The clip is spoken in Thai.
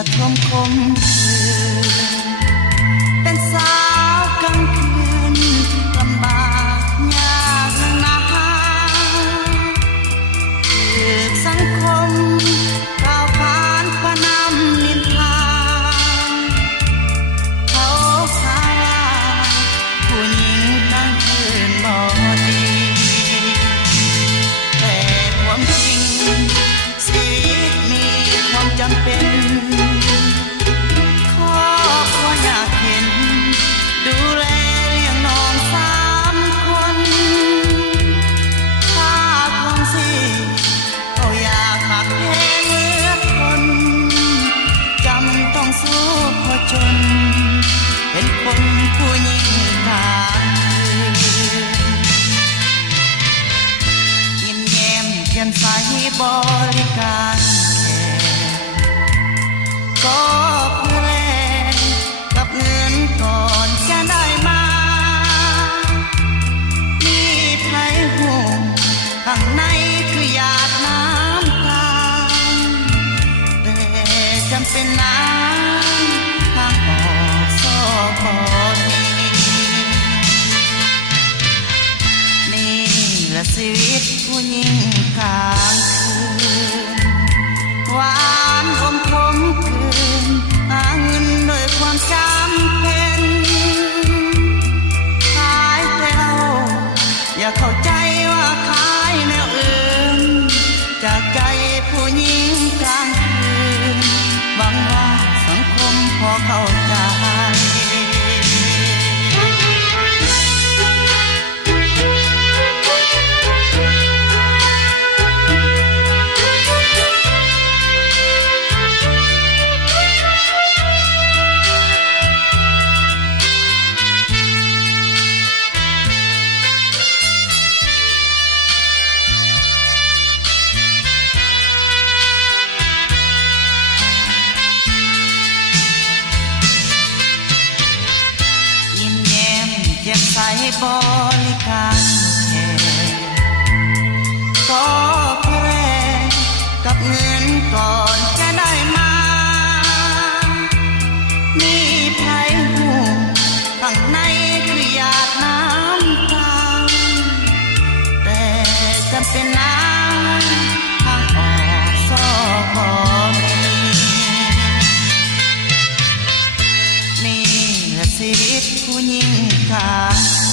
ละท่วมคมคืนเป็นสาวกลางคืนลำบากยากหนาถูกสังคมก้าวผ่านประนามนินทาเขาพาว่าผู้หญิงกลางคืนบ่ดีแต่ความจริงชีวิตมีความจำเป็นครอบครัวอยากเห็นดูแลเลี้ยงน้อง3 คนถ้าคงสิเขาอยากหักแพงเหลือทนจำต้องสู้เพราะจนเป็นคนผู้หญิงกลางคืนยิ้มแย้มแจ่มใสบริการก็เพื่อแลกกับเงินก่อนจะได้มามีใครห่วงข้างในคือหยาดน้ำตาแต่จำเป็นน้ำทางออกโซ่พอนี่ละชีวิตผู้หญิงกลางคืนหวานอมขมคืนหาเงินโดยความจำเป็นขายแต่เราอย่าเข้าใจว่าขายแนวอื่นจากใจผู้หญิงกลางคืนหวังว่าสังคมพอเข้าใจบริการแค่ก็เพื่อแลกกับเงินก่อนจะได้มามีใครห่วงข้างในคือหยาดน้ำตาแต่จำเป็นน้ำทางออกซอกพอนี่แหละชีวิตผู้หญิงกลาง